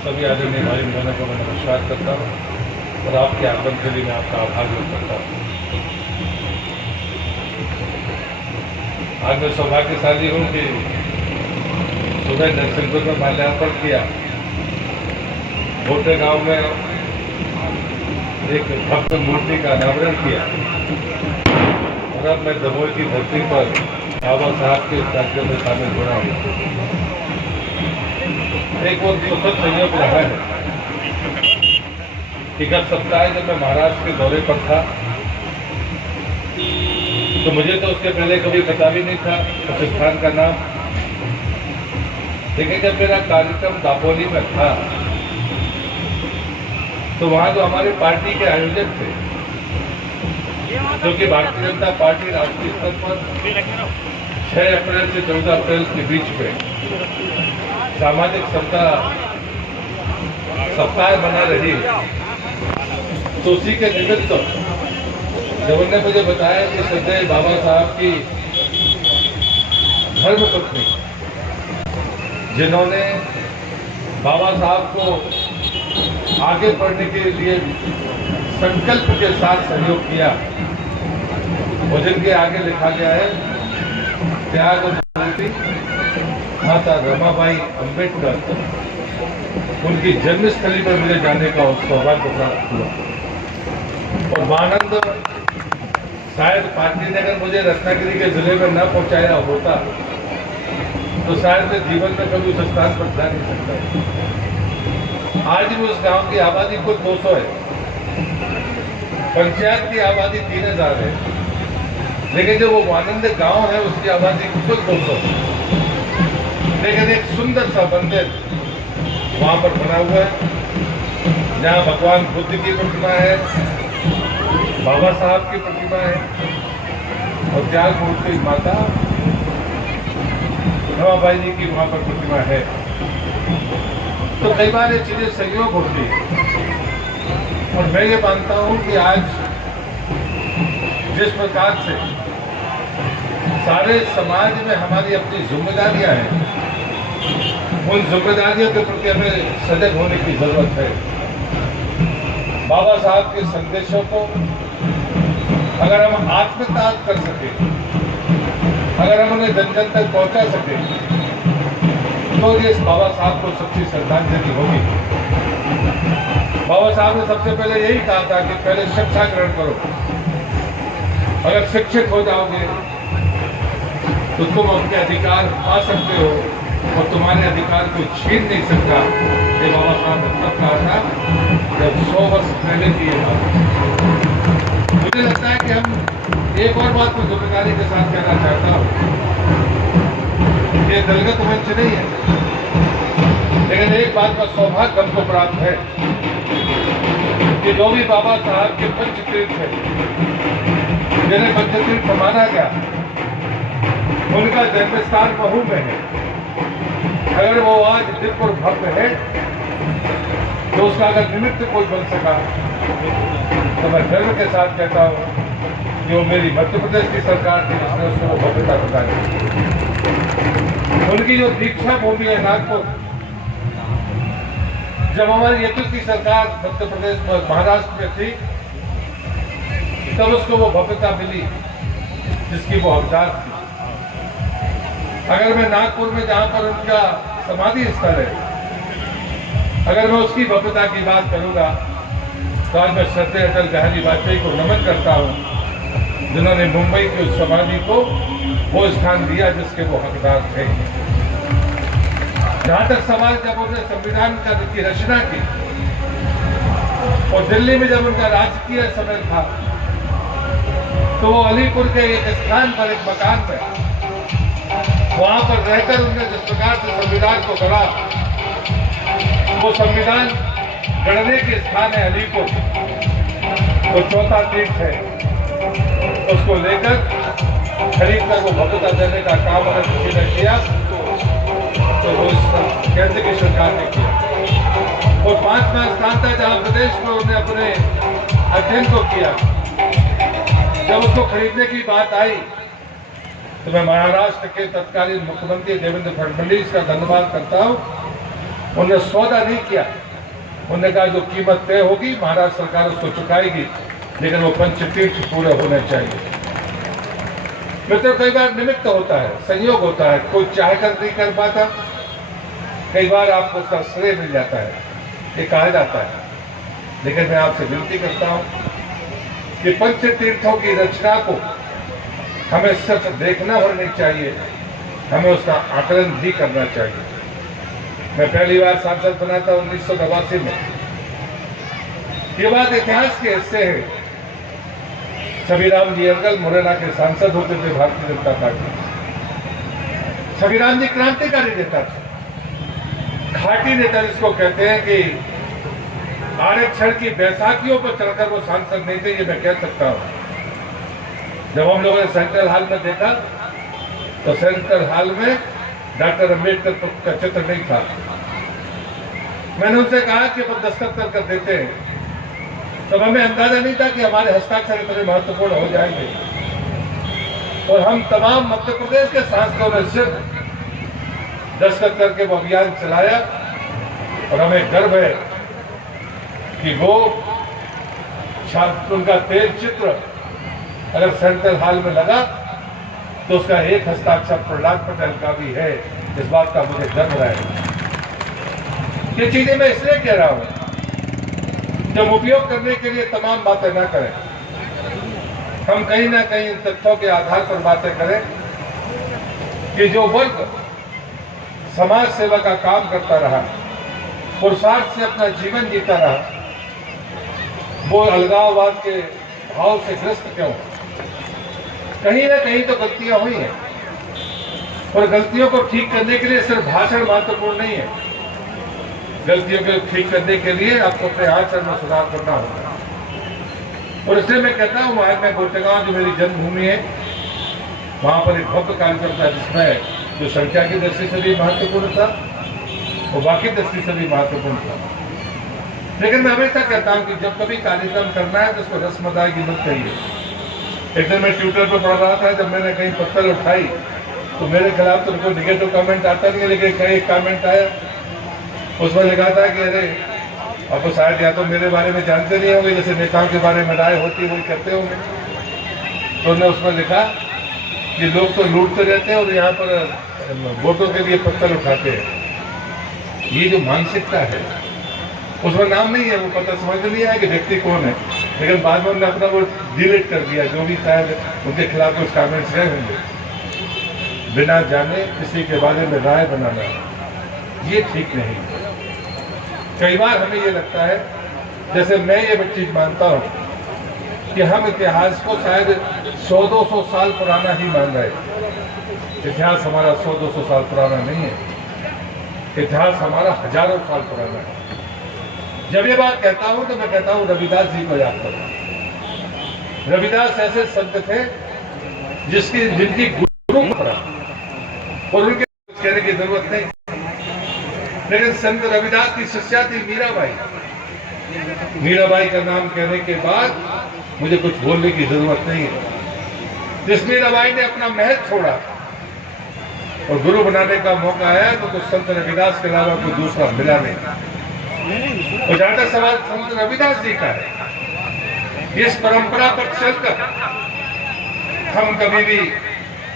सभी आदरणीय भाई बहनों को मैं नमस्कार करता हूँ और आपके आगमन के लिए मैं आपका आभार व्यक्त करता हूँ। आज मैं सौभाग्यशाली हूँ कि सुबह नरसिंहपुर में माल्यार्पण किया, भोटे गांव में एक भव्य मूर्ति का अनावरण किया और अब मैं दमोह की धरती पर बाबा साहब के कार्यक्रम में शामिल हो रहा हूँ। एक वो सुखद संयोग रहा है कि गत सप्ताह जब मैं महाराष्ट्र के दौरे पर था तो मुझे तो उसके पहले कभी पता भी नहीं था उस स्थान का नाम। लेकिन जब मेरा कार्यक्रम दापोली में था तो वहां तो हमारे पार्टी के आयोजक थे, जो कि भारतीय जनता पार्टी राष्ट्रीय स्तर पर 6 अप्रैल से 14 अप्रैल के बीच में सामाजिक सप्ताह बना रही है। तो उसी के निमित्त जब उन्होंने मुझे बताया कि श्रद्धेय बाबा साहब की धर्मपत्नी, जिन्होंने बाबा साहब को आगे बढ़ने के लिए संकल्प के साथ सहयोग किया, और जिनके आगे लिखा गया है त्याग माता रमाबाई अंबेडकर, उनकी जन्मस्थली पर मुझे जाने का सौभाग्य प्राप्त हुआ। और मानंद शायद पार्टी ने अगर मुझे रत्नागिरी के जिले में न पहुंचाया होता तो शायद मैं जीवन में कभी उस स्थान पर जा नहीं सकता। आज भी उस गांव की आबादी कुल 200 है, पंचायत की आबादी 3000 है, लेकिन जो वो मानंद गांव है उसकी आबादी कुल 200 है। लेकिन एक सुंदर सा मंदिर वहां पर बना हुआ है, जहां भगवान बुद्ध की प्रतिमा है, बाबा साहब की प्रतिमा है और त्याग मूर्ति माता रमाबाई जी की वहां पर प्रतिमा है। तो कई बार ये चीजें संयोग होती है और मैं ये मानता हूं कि आज जिस प्रकार से सारे समाज में हमारी अपनी जिम्मेदारियां हैं, उन जिम्मेदारियों के प्रति हमें सजग होने की जरूरत है। बाबा साहब के संदेशों को अगर हम आत्मसात कर सके, अगर हम उन्हें जन जन तक पहुंचा सके, तो ये बाबा साहब को सच्ची श्रद्धांजलि होगी। बाबा साहब ने सबसे पहले यही कहा था कि पहले शिक्षा ग्रहण करो, अगर शिक्षित हो जाओगे तो तुम अपने अधिकार पा सकते हो और तुम्हारे अधिकार को छीन नहीं सकता। ये बाबा साहब ने तब कहा था जब 100 वर्ष पहले की ये बात। मुझे लगता है कि हम एक और बात को जिम्मेदारी के साथ कहना चाहता हूँ, ये दलगत मंच नहीं है, लेकिन एक बात का सौभाग्य हमको प्राप्त है कि जो भी बाबा साहब के पंचतीर्थ है, जिन्हें पंचतीर्थ माना गया, उनका जन्मस्थान महू में है। अगर वो आज दिव्य और भव्य है तो उसका अगर निमित्त कोई बन सका तो मैं गर्व के साथ कहता हूँ कि वो मेरी मध्य प्रदेश की सरकार थी जिसने उसको भव्यता प्रदान की। उनकी जो दीक्षा भूमि है नागपुर, जब हमारी येतु की सरकार मध्य प्रदेश में महाराष्ट्र में थी तब उसको वो भव्यता मिली जिसकी वो हकदार थी। अगर मैं नागपुर में जहां पर उनका समाधि स्थल है, अगर मैं उसकी भव्यता की बात करूंगा तो आज मैं श्रद्धेय अटल बिहारी वाजपेयी को नमन करता हूं, जिन्होंने मुंबई की उस समाधि को वो स्थान दिया जिसके वो हकदार थे। जहां तक सवाल जब उन्होंने संविधान की रचना की और दिल्ली में जब उनका राजकीय समय था तो वो अलीपुर के एक स्थान पर एक मकान में वहां पर रहकर उन्होंने जिस प्रकार से संविधान को गढ़ा, वो संविधान गढ़ने के स्थान है अलीपुर, वो चौथा तीर्थ है, उसको लेकर खरीद कर वो भव्यता देने का काम अगर किसी ने किया तो वो कैसे की सरकार ने किया। और 5वां स्थान था जहां प्रदेश में उन्होंने अपने अध्ययन को किया। जब उसको खरीदने की बात आई तो मैं महाराष्ट्र के तत्कालीन मुख्यमंत्री देवेंद्र फडणवीस का धन्यवाद करता हूं उन्होंने सौदा नहीं किया। उन्होंने कहा जो कीमत तय होगी महाराष्ट्र सरकार उसको चुकाएगी, लेकिन वो पंचतीर्थ पूरे होने चाहिए। मित्रों, कई बार निमित्त होता है, संयोग होता है, कोई चाहकर नहीं कर पाता, कई बार आपको उसका श्रेय मिल जाता है, ये कहा जाता है। लेकिन मैं आपसे विनती करता हूं कि पंच तीर्थों की रचना को हमें सिर्फ देखना भर नहीं चाहिए, हमें उसका आकलन भी करना चाहिए। मैं पहली बार सांसद बना था 1989 में। ये बात इतिहास के हिस्से है। छबीराम जी अरगल मुरैना के सांसद होते थे भारतीय जनता पार्टी। छबीराम जी क्रांतिकारी नेता थे, घाटी नेता जिसको कहते हैं कि आरक्षण की बैसाखियों पर चढ़कर वो सांसद नहीं थे, ये मैं कह सकता हूं। जब हम लोगों ने सेंट्रल हॉल में देखा तो सेंट्रल हॉल में डॉक्टर अंबेडकर का चित्र नहीं था। मैंने उनसे कहा कि वो दस्तखत कर देते हैं, तो हमें अंदाजा नहीं था कि हमारे हस्ताक्षर इतने महत्वपूर्ण हो जाएंगे। और हम तमाम मध्य प्रदेश के सांसदों ने सिर्फ दस्तखत करके वो अभियान चलाया। और हमें गर्व है कि वो उनका तेज चित्र अगर सेंट्रल हॉल में लगा तो उसका एक हस्ताक्षर प्रहलाद पटेल का भी है। इस बात का मुझे गर्व है। ये चीजें मैं इसलिए कह रहा हूं, जब उपयोग करने के लिए तमाम बातें ना करें, हम कहीं ना कहीं तथ्यों के आधार पर बातें करें कि जो वर्ग समाज सेवा का काम करता रहा, पुरुषार्थ से अपना जीवन जीता रहा, वो अलगाववाद के भाव से ग्रस्त क्यों? कहीं ना कहीं तो गलतियां हुई हैं, और गलतियों को ठीक करने के लिए सिर्फ भाषण महत्वपूर्ण नहीं है। गलतियों को ठीक करने के लिए आपको अपने आचरण में सुधार करना होगा। और इसलिए मैं कहता हूं, आज मैं गोटेगांव जो मेरी जन्मभूमि है, वहां पर एक भव्य कार्यक्रम था जिसमें जो संख्या की दृष्टि से भी महत्वपूर्ण था और बाकी दृष्टि से भी महत्वपूर्ण था। लेकिन मैं हमेशा कहता हूं कि जब कभी कार्यक्रम करना है तो उसको रस्मदाई की मत कहिए। एक दिन मैं ट्विटर पर पढ़ रहा था, जब मैंने कहीं पत्थर उठाई तो मेरे खिलाफ तो कोई निगेटिव कमेंट आता नहीं है, लेकिन कहीं एक कमेंट आया, उसमें लिखा था कि अरे आप तो शायद या तो मेरे बारे में जानते नहीं होंगे, जैसे नेताओं के बारे में राय होती है वही करते होंगे। तो उन्होंने उसमें लिखा कि लोग तो लूटते रहते हैं और यहाँ पर वोटों के लिए पत्थर उठाते हैं। ये जो मानसिकता है, उसमें नाम नहीं है, वो पता समझ में नहीं आया कि व्यक्ति कौन है, लेकिन बाद में उन्होंने अपना वो डिलीट कर दिया, जो भी शायद उनके खिलाफ कुछ कमेंट्स गए होंगे। बिना जाने किसी के बारे में राय बनाना, ये ठीक नहीं। कई बार हमें ये लगता है, जैसे मैं ये चीज मानता हूं कि हम इतिहास को शायद 100-200 साल पुराना ही मान रहे। इतिहास हमारा 100-200 साल पुराना नहीं है, इतिहास हमारा हजारों साल पुराना है। जब ये बात कहता हूं तो मैं कहता हूं रविदास जी को याद करो। रविदास ऐसे संत थे जिनकी गुरु पड़ा और उनके कहने की जरूरत नहीं। लेकिन संत रविदास की शिष्या थी मीराबाई। मीराबाई का नाम कहने के बाद मुझे कुछ बोलने की जरूरत नहीं है। जिस मीराबाई ने अपना महल छोड़ा और गुरु बनाने का मौका आया तो संत रविदास के अलावा कोई दूसरा मिला नहीं। और जहां तक सवाल संत रविदास जी का है, इस परंपरा पर चलकर हम कभी भी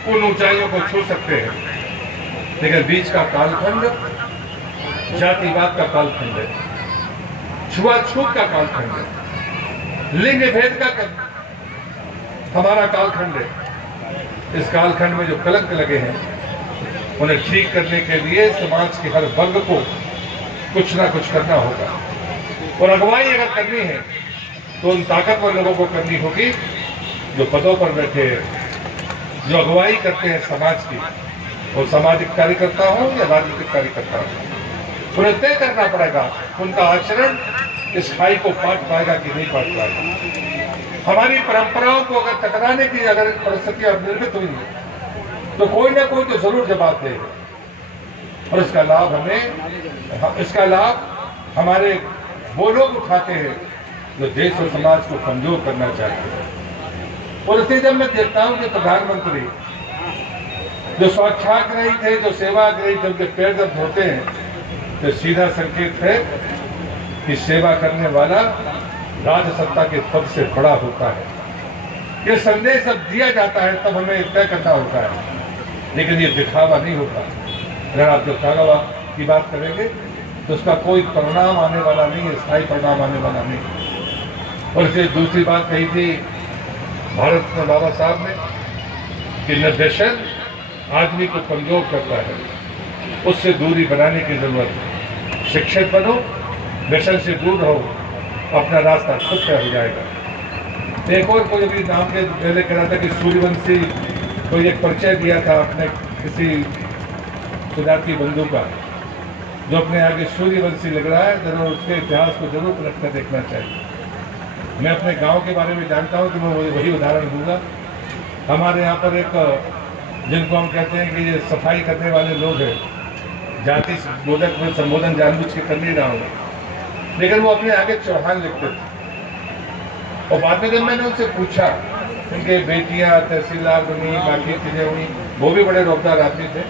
उन ऊंचाइयों को छू सकते हैं, लेकिन बीच का कालखंड जातिवाद का कालखंड है, छुआछूत का कालखंड है, लिंग भेद का हमारा कालखंड है। इस कालखंड में जो कलंक लगे हैं उन्हें ठीक करने के लिए समाज के हर वर्ग को कुछ ना कुछ करना होगा। और अगुवाई अगर करनी है तो उन ताकतवर लोगों को करनी होगी जो पदों पर बैठे हैं, जो अगुवाई करते हैं समाज की, और सामाजिक कार्यकर्ता हो या राजनीतिक कार्यकर्ता हो, उन्हें तय करना पड़ेगा उनका आचरण इस खाई को पाट पाएगा कि नहीं पाट पाएगा। हमारी परंपराओं को अगर टकराने की अगर परिस्थितियां निर्मित हुई तो कोई ना कोई तो जरूर जवाब देगा, और इसका लाभ हमारे वो लोग उठाते हैं जो देश और समाज को कमजोर करना चाहते हैं। और इसे जब मैं देखता हूं कि प्रधानमंत्री जो स्वच्छाग्रही थे, जो सेवाग्रही थे, उनके पैर जब धोते हैं तो सीधा संकेत है कि सेवा करने वाला राजसत्ता के पद से बड़ा होता है। ये संदेश जब दिया जाता है तब हमें तय करना होता है, लेकिन ये दिखावा नहीं होता। अगर आप दिखावा की बात करेंगे तो उसका कोई परिणाम आने वाला नहीं है, स्थायी परिणाम आने वाला नहीं। और फिर दूसरी बात कही थी भारत में बाबा साहब ने कि न व्यसन आदमी को कमजोर करता है, उससे दूरी बनाने की जरूरत है। शिक्षित बनो, व्यसन से दूर रहो, अपना रास्ता खुद तय हो जाएगा। एक और कोई भी नाम के पहले कह रहा था कि सूर्यवंशी कोई एक परिचय दिया था अपने किसी सिद्धार्थी बंधु का, जो अपने आगे सूर्यवंशी लग रहा है, जरूर उसके इतिहास को जरूर पलट कर देखना चाहिए। मैं अपने गांव के बारे में जानता हूं कि मैं वही उदाहरण दूंगा। हमारे यहाँ पर एक, जिनको हम कहते हैं कि ये सफाई करने वाले लोग हैं, जाति बोधक में संबोधन जानबूझ के कर नहीं रहा हूँ, लेकिन वो अपने आगे चौहान लिखते थे। और बाद में जब मैंने उनसे पूछा, उनके बेटियां तहसीलदार बनी, बाकी चीजें हुई, वो भी बड़े रोजगार आदमी थे,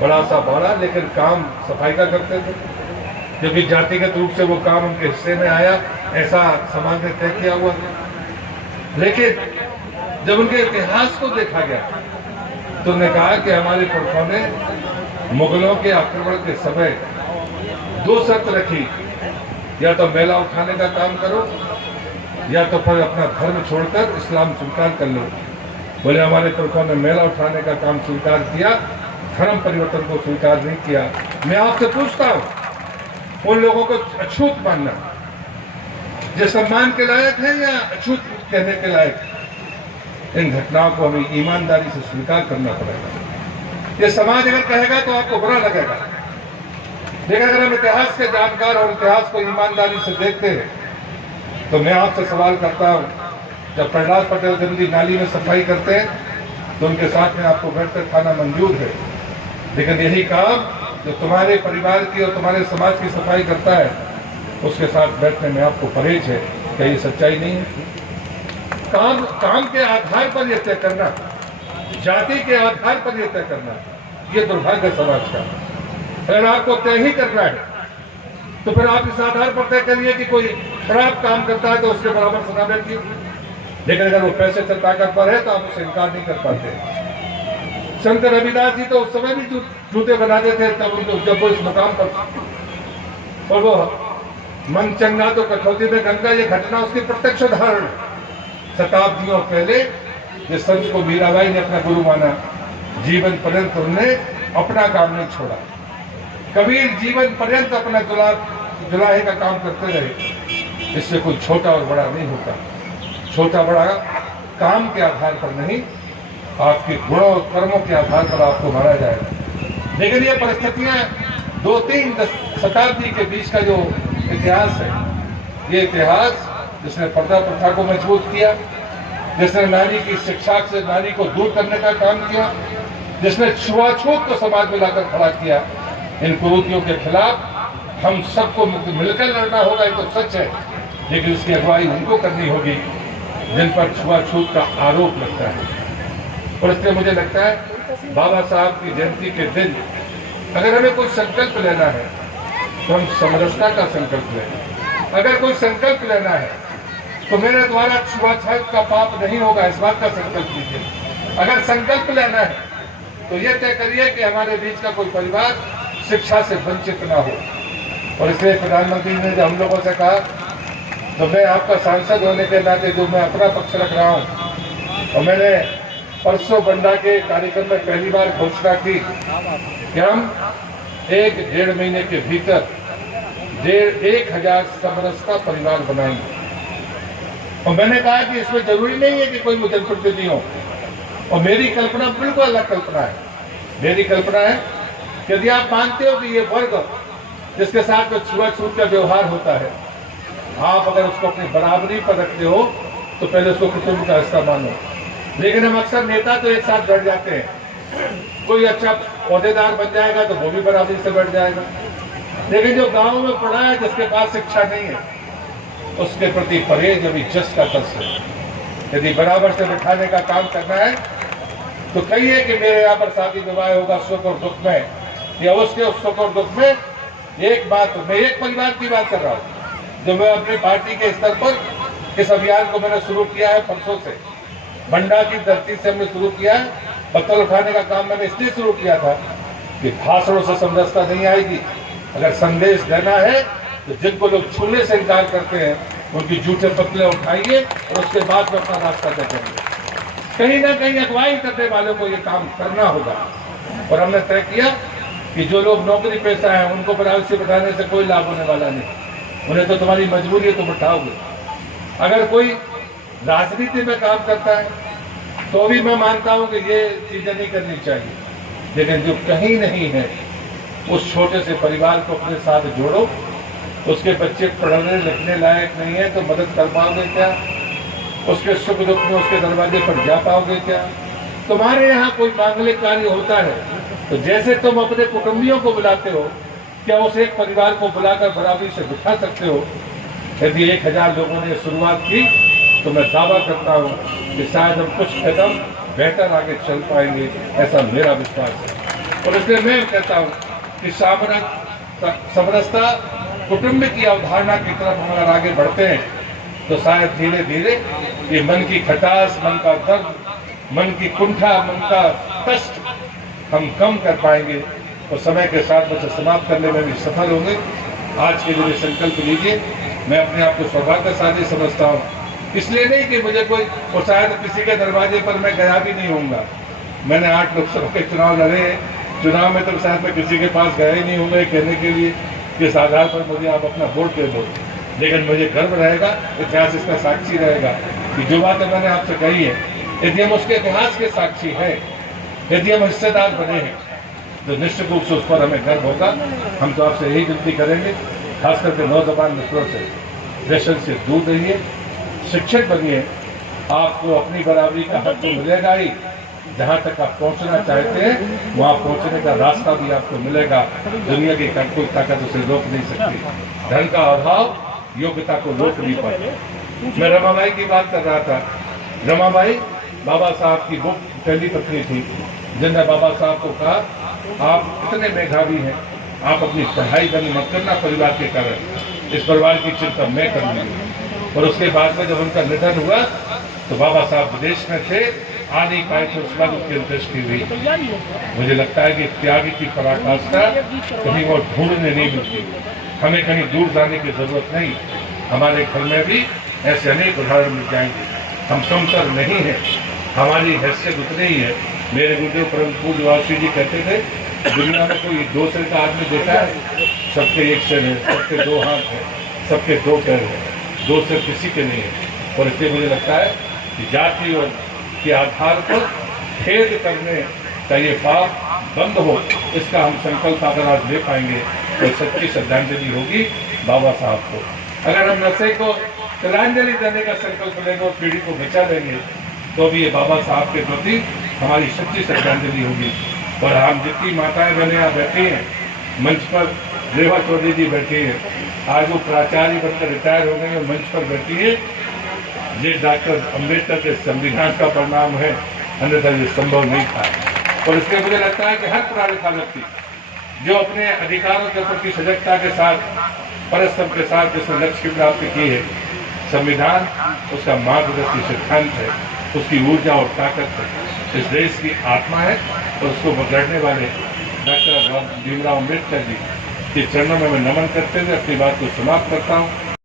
बड़ा सा बड़ा, लेकिन काम सफाई का करते थे, क्योंकि जातिगत रूप से वो काम उनके हिस्से में आया, ऐसा समाज ने तय किया हुआ था। लेकिन जब उनके इतिहास को देखा गया तो उन्होंने कहा कि हमारे पुरखों ने मुगलों के आक्रमण के समय 2 शर्त रखी, या तो मेला उठाने का काम करो या तो फिर अपना धर्म छोड़कर इस्लाम स्वीकार कर लो। बोले हमारे पुरखों ने मेला उठाने का काम स्वीकार किया, धर्म परिवर्तन को स्वीकार नहीं किया। मैं आपसे पूछता हूं, उन लोगों को अछूत मानना जो सम्मान के लायक है या अछूत कहने के लायक? इन घटनाओं को हमें ईमानदारी से स्वीकार करना पड़ेगा। ये समाज अगर कहेगा तो आपको बुरा लगेगा, लेकिन अगर हम इतिहास के जानकार और इतिहास को ईमानदारी से देखते हैं तो मैं आपसे सवाल करता हूं, जब प्रहलाद पटेल गंदी नाली में सफाई करते हैं तो उनके साथ में आपको बैठकर खाना मंजूर है, लेकिन यही काम जो तुम्हारे परिवार की और तुम्हारे समाज की सफाई करता है उसके साथ बैठने में आपको परहेज है। क्या ये सच्चाई नहीं है? काम के आधार पर यह तय करना, जाति के आधार पर यह तय करना, ये दुर्भाग्य समाज का। अगर आपको तय ही करना है तो फिर आप इस आधार पर तय करिए कि कोई खराब काम करता है तो उसके बराबर सजा बैठिए, लेकिन अगर वो पैसे से ताकतवर है तो आप उसे इनकार नहीं कर पाते। संत रविदास जी तो उस समय भी जूते बनाते थे तब उनको, जब वो इस मुकाम पर, और वो मन चंगा तो कठौती में गंगा, ये घटना उसकी प्रत्यक्ष उदाहरण। शताब्दियों पहले जिस संत को मीराबाई ने अपना गुरु माना, जीवन पर्यंत उन्होंने अपना काम नहीं छोड़ा। कबीर जीवन पर्यंत अपना जुलाहे का काम करते रहे। इससे कोई छोटा और बड़ा नहीं होता। छोटा बड़ा काम के आधार पर नहीं, आपके गुणों और कर्मों के आधार पर आपको मारा जाएगा। लेकिन ये परिस्थितियां 2-3 शताब्दी के बीच का जो इतिहास है, ये इतिहास जिसने पर्दा प्रथा को मजबूत किया, जिसने नारी की शिक्षा से नारी को दूर करने का काम किया, जिसने छुआछूत को समाज में लाकर खड़ा किया, इन कुरीतियों के खिलाफ हम सबको मिलकर लड़ना होगा। ये तो सच है, लेकिन इसकी अगुवाई उनको करनी होगी जिन पर छुआछूत का आरोप लगता है। और इसलिए मुझे लगता है बाबा साहब की जयंती के दिन अगर हमें कोई संकल्प लेना है तो हम समरसता का संकल्प लें। अगर कोई संकल्प लेना है तो मेरे द्वारा छुआछूत का पाप नहीं होगा, इस बात का संकल्प लीजिए। अगर संकल्प लेना है तो ये तय करिए कि हमारे बीच का कोई परिवार शिक्षा से वंचित ना हो। और इसलिए प्रधानमंत्री ने जो हम लोगों से कहा, तो मैं आपका सांसद होने के नाते जो मैं अपना पक्ष रख रहा हूँ, और मैंने परसों बंडा के कार्यक्रम में पहली बार घोषणा की कि हम 1-1.5 महीने के भीतर 1000 समरसता परिवार बनाएंगे। और मैंने कहा कि इसमें जरूरी नहीं है कि कोई मुझे प्रतिनिधि हो, और मेरी कल्पना बिल्कुल अलग कल्पना है। मेरी कल्पना है कि यदि आप मानते हो कि ये वर्ग जिसके साथ में छुआछूत का व्यवहार होता है, आप अगर उसको अपनी बराबरी पर रखते हो तो पहले उसको कुटुंब का हिस्सा मानो। लेकिन हम अक्सर नेता तो एक साथ बैठ जाते हैं, कोई अच्छा औहदेदार बन जाएगा तो वो भी बराबरी से बैठ जाएगा, लेकिन जो गाँव में पढ़ा है, जिसके पास शिक्षा नहीं है, उसके प्रति परहेज अभी जस का तस है। यदि बराबर से बिठाने का काम करना है तो कहिए कि मेरे यहाँ पर शादी विवाह होगा सुख और दुख में, या उसके उस सुख और दुख में एक बात, मैं एक परिवार की बात कर रहा हूँ जो मैं अपनी पार्टी के स्तर पर इस अभियान को मैंने शुरू किया है परसों से। मंडा की धरती से हमने शुरू किया है। पत्थर उठाने का काम मैंने इसलिए शुरू किया था कि भाषणों से समरसता नहीं आएगी। अगर संदेश देना है तो जिनको लोग छूने से इनकार करते हैं उनकी जूठे पतले उठाइए और उसके बाद में अपना रास्ता तय करेंगे। कहीं ना कहीं अगुवाई करने वालों को ये काम करना होगा। और हमने तय किया कि जो लोग नौकरी पेशा हैं उनको प्राइवेसी बढ़ाने से कोई लाभ होने वाला नहीं। उन्हें तो तुम्हारी मजबूरी है, तुम उठाओगे। अगर कोई राजनीति में काम करता है तो भी मैं मानता हूं कि ये चीजें नहीं करनी चाहिए, लेकिन जो कहीं नहीं है उस छोटे से परिवार को अपने साथ जोड़ो। उसके बच्चे पढ़ने लिखने लायक नहीं है तो मदद कर पाओगे क्या? उसके सुख दुख में उसके दरवाजे पर जा पाओगे क्या? तुम्हारे यहाँ कोई मांगलिक कार्य होता है तो जैसे तुम अपने कुटुंबियों को बुलाते हो, क्या उस एक परिवार को बुलाकर बराबरी से बिठा सकते हो? यदि 1000 लोगों ने शुरुआत की तो मैं दावा करता हूँ कि शायद हम कुछ कदम बेहतर आगे चल पाएंगे, ऐसा मेरा विश्वास है। और इसलिए मैं कहता हूँ कि समरसता कुटुंब की अवधारणा की तरफ हम अगर आगे बढ़ते हैं तो शायद धीरे धीरे ये मन की खटास, मन का दर्द, मन की कुंठा, मन का कष्ट हम कम कर पाएंगे और समय के साथ उसे समाप्त करने में भी सफल होंगे। आज के लिए संकल्प लीजिए। मैं अपने आप को सौभाग्यशाली समझता हूँ, इसलिए नहीं कि मुझे कोई, और शायद किसी के दरवाजे पर मैं गया भी नहीं होऊंगा। मैंने 8 लोकसभा के चुनाव लड़े हैं, चुनाव में तो शायद मैं किसी के पास गया ही नहीं होऊंगा कहने के लिए कि इस आधार पर मुझे आप अपना वोट दे दो। लेकिन मुझे गर्व रहेगा, इतिहास इसका साक्षी रहेगा कि जो बातें मैंने आपसे कही है, यदि हम उसके इतिहास के साक्षी हैं, यदि हम हिस्सेदार बने हैं तो निश्चित रूप से उस पर हमें गर्व होगा। हम तो आपसे यही विनती करेंगे, खास करके नौजवान मित्रों से, व्यसन से दूर रहिए, शिक्षित बनिए। आपको अपनी बराबरी का हक तो मिलेगा ही, जहाँ तक आप पहुँचना चाहते हैं वहाँ पहुँचने का रास्ता भी आपको मिलेगा। दुनिया की कोई ताकत उसे रोक नहीं सकती। धन का अभाव योग्यता को रोक नहीं पाए। मैं रमाबाई की बात कर रहा था। रमाबाई बाबा साहब की वो पहली पत्नी थी जिन्होंने बाबा साहब को कहा, आप इतने मेधावी हैं, आप अपनी पढ़ाई बंद मत करना परिवार के कारण, इस परिवार की चिंता मैं कर लूँगी। और उसके बाद में जब उनका निधन हुआ तो बाबा साहब विदेश में थे, आ नहीं पाए थे, उसके बाद उसकी अंत्येष्टि हुई। मुझे लगता है कि त्यागी की पराकाष्ठा कहीं वो ढूंढने नहीं मिलती। हमें कहीं दूर जाने की जरूरत नहीं, हमारे घर में भी ऐसे अनेक उदाहरण मिल जाएंगे। हम कमतर नहीं हैं, हमारी हैसियत उतनी ही है। मेरे गुरुदेव परम पूज्य वासी जी कहते थे, दुनिया में कोई 2 सिर का आदमी देखा है? सबके 1 सिर है, सबके 2 हाथ है, सबके 2 पैर है, 2 सिर किसी के नहीं है। और इसलिए मुझे लगता है कि जाति और के आधार पर भेद करने का ये पाप बंद हो, इसका हम संकल्प अगर आज ले पाएंगे तो सच्ची श्रद्धांजलि होगी बाबा साहब को। अगर हम नशे को श्रद्धांजलि देने का संकल्प लेंगे और पीढ़ी को बचा लेंगे तो भी ये बाबा साहब के प्रति हमारी सच्ची श्रद्धांजलि होगी। और हम जितनी माताएं बहनें यहाँ बैठी हैं, मंच पर रेवा चौधरी जी बैठी हैं, आज वो प्राचार्य बनकर रिटायर हो गए और मंच पर बैठी है। ये डॉक्टर अम्बेडकर के संविधान का परिणाम है, अन्यथा ये संभव नहीं था। और इसलिए मुझे लगता है कि हर पढ़ा लिखा व्यक्ति जो अपने अधिकारों के प्रति सजगता के साथ, परिश्रम के साथ जिसने लक्ष्य की प्राप्ति की है, संविधान उसका मार्गदर्शी सिद्धांत है, उसकी ऊर्जा और ताकत है, इस देश की आत्मा है। और उसको लड़ने वाले डॉक्टर भीमराव अम्बेडकर जी के चरणों में मैं नमन करते हुए अपनी बात को समाप्त करता हूँ।